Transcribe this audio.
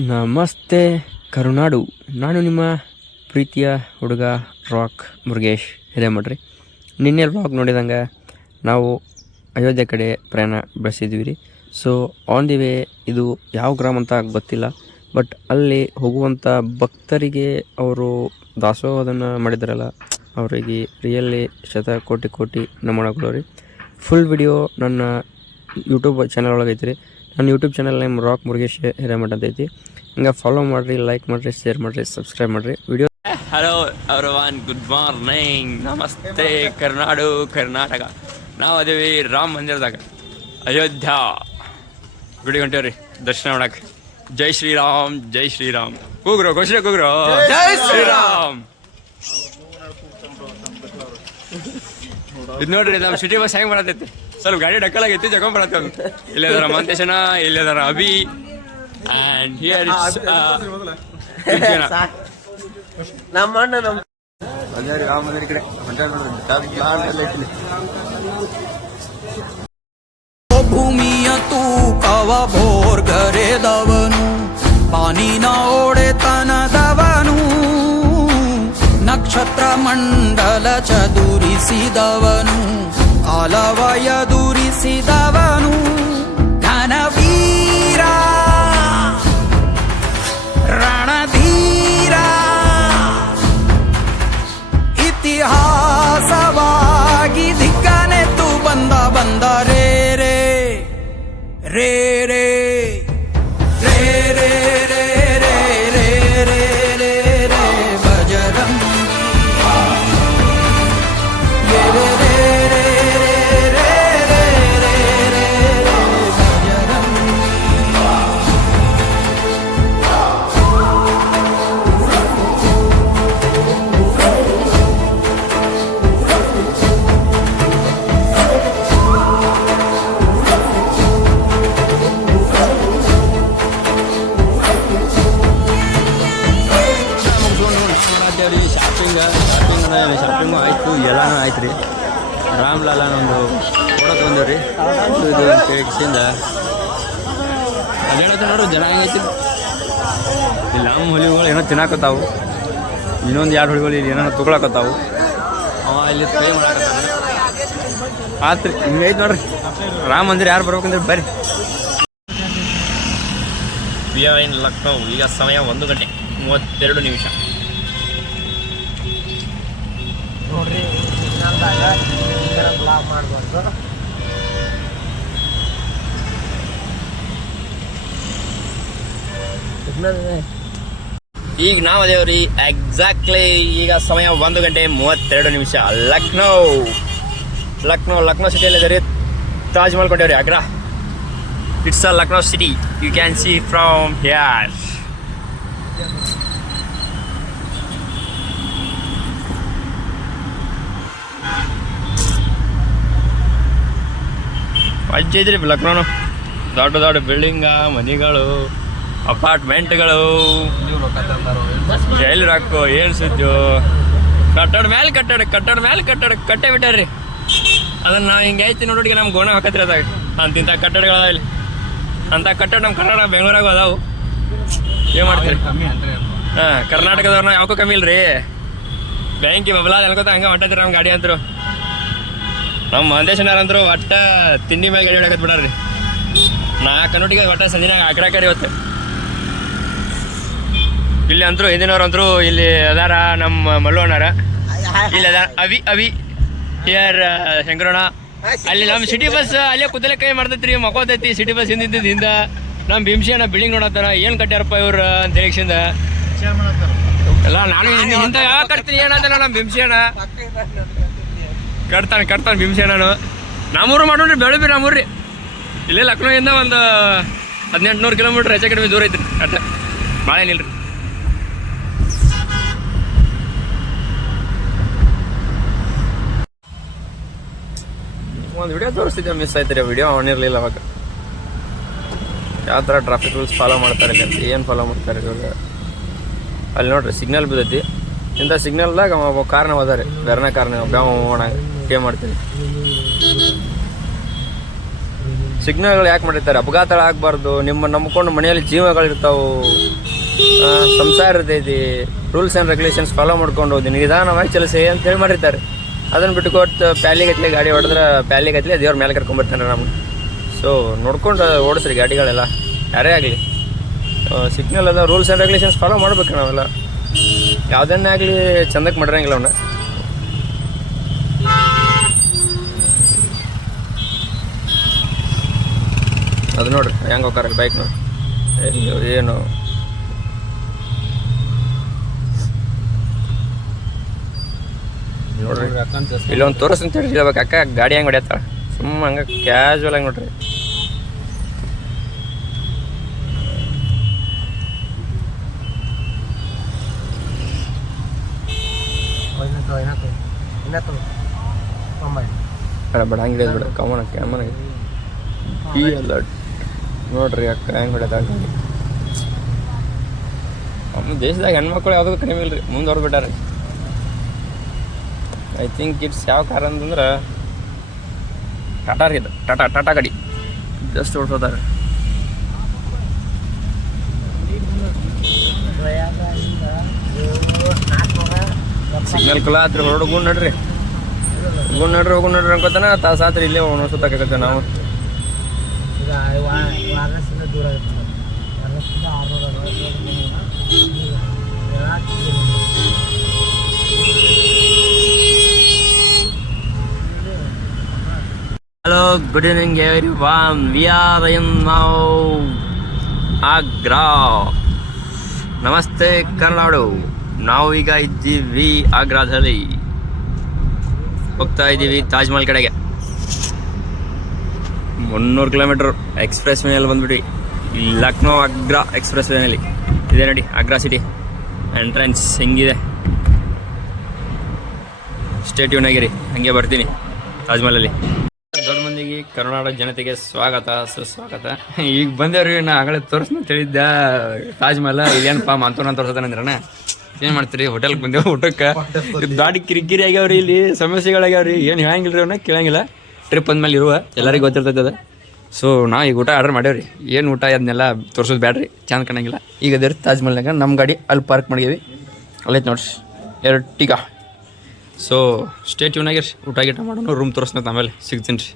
ನಮಸ್ತೆ ಕರುನಾಡು. ನಾನು ನಿಮ್ಮ ಪ್ರೀತಿಯ ಹುಡುಗ ರಾಕ್ ಮುರುಗೇಶ್. ಹಿರೇಮಠ್ರಿ ನಿನ್ನೆ ವ್ಲಾಗ್ ನೋಡಿದಂಗೆ ನಾವು ಅಯೋಧ್ಯೆ ಕಡೆ ಪ್ರಯಾಣ ಬೆಳೆಸಿದ್ವಿ ರೀ ಸೊ ಆನ್ ದಿ ವೇ ಇದು ಯಾವ ಗ್ರಾಮ ಅಂತ ಗೊತ್ತಿಲ್ಲ. ಬಟ್ ಅಲ್ಲಿ ಹೋಗುವಂಥ ಭಕ್ತರಿಗೆ ಅವರು ದಾಸೋಹದನ್ನು ಮಾಡಿದಾರಲ್ಲ, ಅವರಿಗೆ ರಿಯಲ್ಲಿ ಶತ ಕೋಟಿ ಕೋಟಿ ನಮನಗಳು ರೀ ಫುಲ್ ವಿಡಿಯೋ ನನ್ನ ಯೂಟ್ಯೂಬ್ ಚಾನಲ್ ಒಳಗೈತೆ ರೀ ನನ್ನ YouTube channel name rock Murugesh Hiremath ಅಂತ ಐತಿ. ಹಿಂಗೆ ಫಾಲೋ ಮಾಡ್ರಿ ಲೈಕ್ ಮಾಡಿರಿ ಶೇರ್ ಮಾಡಿರಿ ಸಬ್ಸ್ಕ್ರೈಬ್ ಮಾಡ್ರಿ. Video hello everyone good morning ನಮಸ್ತೆ ಕರ್ನಾಡು ಕರ್ನಾಟಕ. ನಾವು ಅದೇವಿ ರಾಮ ಮಂದಿರದಾಗ ಅಯೋಧ್ಯ. ಗುಡಿ ಹೊಂಟೇವ್ರಿ ದರ್ಶನ ಮಾಡಕ್ಕೆ ಜೈ ಶ್ರೀರಾಮ್ ಜೈ ಶ್ರೀರಾಮ್. ಕೂಗ್ರು ಖುಷಿ ಕೂಗ್ರು. ಜೈ ಶ್ರೀರಾಮ್. ಇದು ನೋಡ್ರಿ ನಮ್ಮ ಸಿಟಿ ಬಸ್ ಹೆಂಗ್ ಮಾಡತೈತಿ ಸ್ವಲ್ಪ ಗಾಡಿ ಡಕ್ಕಲಾಗೈತಿ ಜಗೊಂಬರತ್ತೆ ಅಂತ ಇಲ್ಲದಾರ ಮಂತೇಶನ ಇಲ್ಲದಾರ ಅಭಿ ಆ್ಯಂಡ್ ಹಿಯರ್ ಇಟ್ಸ್ ನಮ್ಮ ಅಣ್ಣ ನಮ್ಮ ಬಂಜಾರಿ ರಾಮ ಮಂದಿರ ಕಡೆ. ಬಂಜಾರಿ ಭೂಮಿಯ ತೂಕವ ಭೋರ್ ಗರೆದವನು ಪಾನಿನ ಒಡೆತನದವನು ನಕ್ಷತ್ರ ಮಂಡಲ ಚದುರಿಸಿದವನು. ಕಾಲವಯ ದುರಿಸಿದವನು ಘನವೀರ ರಣಧೀರ. ಇತಿಹಾಸವಾಗಿ ದಿಕ್ಕನೆತ್ತು ಬಂದ ಬಂದ ರೇ ರೇ ರೇ ರೇ ರೇ ಒಂದು ಫೋಟೋ ತೊಗೊಂಡೇವ್ರಿ. ಇದು ಕೇಕ್ಸಿಂದ ಅದೇನೈತೆ ನೋಡು ಜನ ಹೆಂಗೈತಿ? ಇಲ್ಲಿ ನಮ್ಮ ಹುಲಿಗಳು ಏನೋ ತಿನ್ನಾಕತ್ತಾವು. ಇನ್ನೊಂದು ಎರಡು ಹುಲಿಗಳು ಇಲ್ಲಿ ಏನೋ ತಗೊಳಕತ್ತಾವು. ಅವ ಇಲ್ಲಿ ಟ್ರೈ ಮಾಡಕತ್ತಾನೆ. ಆತ್ರಿ ಹಿಂಗೈತೆ ನೋಡ್ರಿ. ರಾಮ ಮಂದಿರ ಯಾರು ಬರ್ಬೇಕಂದ್ರೆ ಬರ್ರಿ. ವಿ ಆರ್ ಇನ್ ಲಕ್ನೋ ಈಗ ಸಮಯ ಒಂದು ಗಂಟೆ ಮೂವತ್ತೆರಡು ನಿಮಿಷ. ನೋಡ್ರಿ ಮಾಡ್ಬಾರ್ದು ಈಗ ನಾವು ಅದೇವ್ರಿ ಎಕ್ಸಾಕ್ಟ್ಲಿ ಈಗ ಸಮಯ ಒಂದು ಗಂಟೆ ಮೂವತ್ತೆರಡು ನಿಮಿಷ. ಲಕ್ನೋ. ಲಕ್ನೋ ಲಕ್ನೋ ಸಿಟಿಯಲ್ಲಿ ಇದೆ ರೀ Taj Mahal ಕೊಂಡೇವ್ರಿ Agra. It's a Lucknow city you can see from here ವಜ್ಜೆ ಇದ್ರಿ ಲಕ್ನೋನು. ದೊಡ್ಡ ದೊಡ್ಡ ಬಿಲ್ಡಿಂಗ ಮನೆಗಳು ಅಪಾರ್ಟ್ಮೆಂಟ್ಗಳು ಎಲ್ಲಿ ರೊಕ್ಕ, ಏನು ಸುದ್ದು? ಕಟ್ಟಡ ಮೇಲೆ ಕಟ್ಟಡ ಕಟ್ಟಡ ಮೇಲೆ ಕಟ್ಟಡ, ಕಟ್ಟೆ ಬಿಟ್ಟಾರ್ರಿ. ಅದನ್ನ ನಾವು ಹಿಂಗೆ ಐತಿ ನೋಡೋಡಿಗೆ ನಮ್ಗೆ ಗೋಣ ಹಾಕತ್ರಿ ಅದಾಗ. ಅಂತಿಂಥ ಕಟ್ಟಡಗಳು ಅದಾವ ಇಲ್ಲಿ. ಅಂಥ ಕಟ್ಟಡ ನಮ್ಮ ಕನ್ನಡ ಬೆಂಗಳೂರಾಗ ಅದಾವು. ಏನು ಮಾಡ್ತೀರಿ? ಹಾಂ ಕರ್ನಾಟಕದವ್ರನ್ನ ಯಾವಕ್ಕೂ ಕಮ್ಮಿ ಇಲ್ರಿ. ಬ್ಯಾಂಕಿ ಬಬಲಾ ಎಲ್ಕೋತ ಹಂಗೆ ಹೊಂಟತ್ರಿ ನಮ್ಮ ಗಾಡಿ ಅಂತರು ನಮ್ಮ ಮಂದೇಶನಾರಂದ್ರು ಒಟ್ಟ ತಿಂಡಿ ಮೇಲೆ ಗಾಡಿ ಹೊಡಕತ್ ಬಿಡಾರ್ರಿ ನಾ ನೋಟಿಗೆ ಒಟ್ಟ ಸಂಜೆನಾಗ ಆಗ್ರಾಕರಿ ಇವತ್ತು ಇಲ್ಲಿ ಅಂದ್ರು ಹಿಂದಿನವ್ರು ಅಂದ್ರು ಇಲ್ಲಿ ಅದಾರ ನಮ್ಮ ಮಲ್ಲು ಅಣ್ಣಾರ ಇಲ್ಲಿ ಅದಾರ ಅವಿ ಅವಿ ಹಿಯರ್ ಶಂಕರಣ್ಣ ಅಲ್ಲಿ ನಮ್ಮ ಸಿಟಿ ಬಸ್ ಅಲ್ಲೇ ಕುದಲೆ ಕೈ ಮಾಡ್ತೈತ್ರಿ ಮಕೋತೈತಿ ಸಿಟಿ ಬಸ್ ಹಿಂದಿಂದ ಹಿಂದ ನಮ್ಮ ಅಣ್ಣ ಬಿಲ್ಡಿಂಗ್ ನೋಡತ್ತಾರ ಏನು ಕಟ್ಟ್ಯಾರಪ್ಪ ಇವ್ರು ಅಂತ ಹೇಳಿಕ್ಷಿಂದ ಎಲ್ಲ ನಾನು ಇಂಥ ಯಾವ ಕಟ್ತೀನಿ ಏನಂತಲ್ಲ ನಮ್ಮ ಕಟ್ತಾನೆ ಕಟ್ತಾನೆ ಭೀಮಸೇನನು ನಮ್ಮೂರು ಮಾಡೋಣ್ರಿ ಬೆಳಬಿ ನಮ್ಮೂರ್ರಿ ಇಲ್ಲೇ ಲಕ್ನೋಯಿಂದ ಒಂದು ಹದಿನೆಂಟುನೂರು ಕಿಲೋಮೀಟ್ರ್ ಹೆಚ್ಚು ಕಡಿಮೆ ದೂರ ಐತ್ರಿ, ಅಟ್ಟ. ಭಾಳ ಏನಿಲ್ರಿ ಒಂದು ವಿಡಿಯೋ ತೋರಿಸ್ತಿದ್ದೆ ಮಿಸ್ ಆಯ್ತು ರೀ ವಿಡಿಯೋ ಅವನಿರಲಿಲ್ಲ ಅವಾಗ. ಯಾವ ಥರ ಟ್ರಾಫಿಕ್ ರೂಲ್ಸ್ ಫಾಲೋ ಮಾಡ್ತಾರೆ ಅಂತ, ಏನು ಫಾಲೋ ಮಾಡ್ತಾರೆ ಇವಾಗ ಅಲ್ಲಿ ನೋಡ್ರಿ ಸಿಗ್ನಲ್ ಬಿದ್ದೈತಿ. ಇಂಥ ಸಿಗ್ನಲ್ದಾಗ ಅವ ಕಾರಣ ಹೋದಾರೆ ಬೇರೆನೇ ಕಾರಣ ಹೋಗೋಣ ಟೇ ಮಾಡ್ತೀನಿ. ಸಿಗ್ನಲ್ಗಳು ಯಾಕೆ ಮಾಡಿರ್ತಾರೆ? ಅಪಘಾತ ಆಗಬಾರ್ದು. ನಿಮ್ಮ ನಂಬ್ಕೊಂಡು ಮನೆಯಲ್ಲಿ ಜೀವಗಳಿರ್ತಾವೆ. ಇರ್ತಾವು ಸಂಸಾರ ಇರ್ತೈತಿ ರೂಲ್ಸ್ ಆ್ಯಂಡ್ ರೆಗ್ಯುಲೇಷನ್ಸ್ ಫಾಲೋ ಮಾಡ್ಕೊಂಡು ಹೋಗಿ ನಿಧಾನವಾಗಿ ಚಲಿಸಿ ಅಂತ ಹೇಳಿ ಮಾಡಿರ್ತಾರೆ. ಅದನ್ನು ಬಿಟ್ಟು ಕೊಟ್ಟು ಪ್ಯಾಲಿಗತ್ಲೆ ಗಾಡಿ ಹೊಡೆದ್ರೆ ಪ್ಯಾಲಿಗತ್ಲೆ ದೇವ್ರ ಮೇಲೆ ಕರ್ಕೊಂಬರ್ತಾನೆ ನಮ್ಗೆ ಸೊ ನೋಡ್ಕೊಂಡು ಓಡಿಸ್ರಿ ಗಾಡಿಗಳೆಲ್ಲ. ಯಾರೇ ಆಗಲಿ. ಸಿಗ್ನಲ್ ಅದ, ರೂಲ್ಸ್ ಆ್ಯಂಡ್ ರೆಗ್ಯುಲೇಷನ್ಸ್ ಫಾಲೋ ಮಾಡ್ಬೇಕು ನಾವೆಲ್ಲ. ಯಾವುದನ್ನೇ ಆಗಲಿ ಚಂದಕ್ಕೆ ಮಾಡಿರಂಗಿಲ್ಲ ಅವನ್ನ ಅದು ನೋಡ್ರಿ ಹೆಂಗೆ ಹೋಗಾರ ಬೈಕ್ ನೋಡಿ. ಏನು? ನೋಡ್ರಿ, ಇಲ್ಲೊಂದು ತೋರಿಸ್ ಅಂತ ಹೇಳಿ ಅಕ್ಕ, ಗಾಡಿ ಹೆಂಗೆ ಹೊಡಿಯತ್ತ ಸುಮ್ಮ ಹಂಗ ಕ್ಯಾಶುವಲ್ ಆಗಿ ನೋಡ್ರಿ. ಇನ್ನತ್ತು ಒಂಬೈ ಬೇಡ ಬೇಡ ಹಂಗೆ ಬಿಡ ಕಮನ ಈ ಅಲ್ಲ. ನೋಡ್ರಿ ಅಕ್ಕ ಹೆಂಗೆ ಹೊಡೆದಾಗ ನಮ್ಮ ದೇಶದಾಗ ಹೆಣ್ಮಕ್ಳು ಯಾವುದೂ ಕಡಿಮೆ ಇಲ್ಲ ರೀ ಮುಂದೆ ಹೊರಬಿಟ್ಟಾರೆ ಐ ಥಿಂಕ್ ಇಟ್ಸ್ ಯಾವ ಕಾರ್ ಅಂತಂದ್ರೆ ಟಾಟಾ ರೀ ಇದು. ಟಾಟಾ ಟಾಟಾ ಗಾಡಿ. ಜಸ್ಟ್ ಓಡಿಸೋದಾರೆ ಸಿಗ್ನಲ್ ಕುಲ ಹತ್ರ ಹೊರಡು ಗುಂಡ್ ನಡ್ರಿ. ಗುಂಡ್ ನಡ್ರಿ ಹೋಗು ನಡ್ರಿ ಅನ್ಕೋತಾನ ತಾಸಾತ್ರಿ ಆತ್ರಿ ಇಲ್ಲೇ ಸುತ್ತಾಕತ್ತೆ ನಾವು. Hello good evening everyone we are in now Agra ನಮಸ್ತೆ ಕರ್ನಾಡು ನಾವು ಈಗ ಇದ್ದೀವಿ ಆಗ್ರಾದಲ್ಲಿ. ಹೋಗ್ತಾ ಇದ್ದೀವಿ ತಾಜ್ಮಹಲ್ ಕಡೆಗೆ. ಮುನ್ನೂರು ಕಿಲೋಮೀಟರ್ ಎಕ್ಸ್ಪ್ರೆಸ್ ವೇನಲ್ಲಿ ಬಂದ್ಬಿಟ್ವಿ. ಲಕ್ನೋ ಆಗ್ರಾ ಎಕ್ಸ್ಪ್ರೆಸ್ ವೇನಲ್ಲಿ ಇದೆ ನೋಡಿ ಆಗ್ರಾ ಸಿಟಿ. ಎಂಟ್ರೆನ್ಸ್ ಹೆಂಗಿದೆ? ಆಗಿರಿ. ಹಂಗೆ ಬರ್ತೀನಿ ತಾಜ್ಮಹಲಲ್ಲಿ ದೊಡ್ಡ ಮಂದಿಗೆ ಕರ್ನಾಟಕ ಜನತೆಗೆ ಸ್ವಾಗತ, ಸುಸ್ವಾಗತ. ಈಗ ಬಂದೇವ್ರಿ ನಾ ಆಗಲೇ ತೋರಿಸ್ನ ತಿಳಿದ್ದ ತಾಜ್ಮಹಲ್ ಮಹಲ್. ಮಾಂತೋನ ತೋರಿಸ್ತಾನೆ ತೋರ್ಸತಾನಂದ್ರಣ ಏನು ಮಾಡ್ತೀರಿ? ಹೋಟೆಲ್ಗೆ ಬಂದೇವು ಊಟಕ್ಕೆ. ದಾಡಿ ಕಿರಿಕಿರಿ ಆಗ್ಯಾವ್ರಿ ಇಲ್ಲಿ ಸಮಸ್ಯೆಗಳಾಗ್ಯಾವ್ರಿ ಏನು ಹೇಳಂಗಿಲ್ಲ ರೀ ಅವನ್ನ ಕೇಳಂಗಿಲ್ಲ. ಟ್ರಿಪ್ ಅಂದ್ಮೇಲೆ ಇರುವ. ಎಲ್ಲರಿಗೂ ಗೊತ್ತಿರ್ತೈತೆ ಅದು. ಸೊ ನಾ ಈಗ ಊಟ ಆರ್ಡರ್ ಮಾಡೇವ್ರಿ ಏನು ಊಟ ಅದನ್ನೆಲ್ಲ ತೋರ್ಸೋದು ಬೇಡ್ರಿ ಚೆಂದ ಕಾಣಂಗಿಲ್ಲ. ಈಗ ಅದೇ ತಾಜ್ ಮಹಲ್ನಾಗ ನಮ್ಮ ಗಾಡಿ ಅಲ್ಲಿ ಪಾರ್ಕ್ ಮಾಡೀವಿ ಅಲ್ಲೈತೆ ನೋಡ್ರಿ. ಎರಡು ಟೀಕಾ ಸೊ ಸ್ಟೇ ಟ್ಯೂನ್ ಆಗಿರಿ ಊಟ ಗೀಟ ಮಾಡೋಣ. ರೂಮ್ ತೋರಿಸ್ನ ಆಮೇಲೆ ಸಿಗ್ತೀನಿ ರೀ.